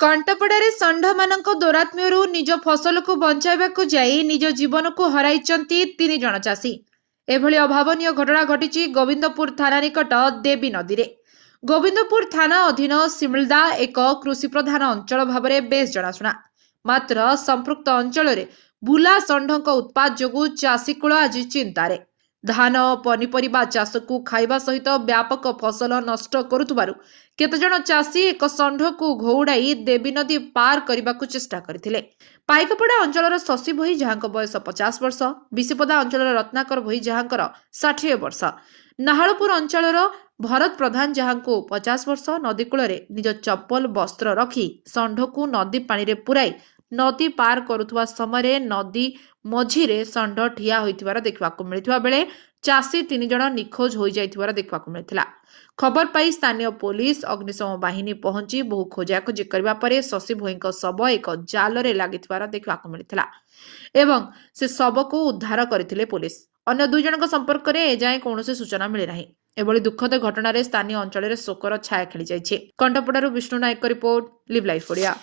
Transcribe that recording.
कंटपड़ारे षंढ मानक दौरात्म्यरू निज फसल को बंचाइबाकू जाई निज जीवन को हराइचंती 3 जण चाषी। एभली अभावनीय घटना घटी गोविंदपुर थाना निकट देवी नदी रे। गोविंदपुर थाना अधीन सिमलदा एक कृषि प्रधान अंचल भाव में बेस जनाशुना। मात्र संपृक्त अंचल रे बुला षंढ उत्पात जोगु चाषीकूल आज चिंतार। धान पनीपरिबा चाष को खाइबा सहित व्यापक फसल नष्ट करुथबारु केतेजण चाषी एक षंढ को घौड़ाई देवी नदी पार करने को चेष्टा करथिले। पाइकपड़ा अंचल शशि भोई जहां बयस 50 वर्ष, विशिपदा अंचल रत्नाकर भोई जहां 60 वर्ष, नाहालपुर अंचल भरत प्रधान जहां 50 वर्ष नदीकूल निज चप्पल वस्त्र रखी षंढ को नदी पानी रे पुराई नदी पार करुवा समय नदी मझीरे षंढ ठिया होइथिबार देखबाकू मिलिथिबा बेले चाषी 3 जण निखोज हो जाइथिबार देखबाकू मिलिथिला। खबर पाई स्थानीय पुलिस अग्निशम बाहिनी पहुंची बहु खोजाखोजी करबा परे शशि भोईଙ୍କ शव एक जाल रे लागिथिबार देखबाकू मिलिथिला एवं से शव को उद्धार करथिले पुलिस। अन्य 2 जणक संपर्क रे एजाय कोनोसी सूचना मिली नाही। एभली दुखद घटना रे स्थानीय अंचल रे शोकर छाया खेली जाइछि। कंटपड़ारू विष्णु नायक रिपोर्ट, लिव लाइफ ओडिया।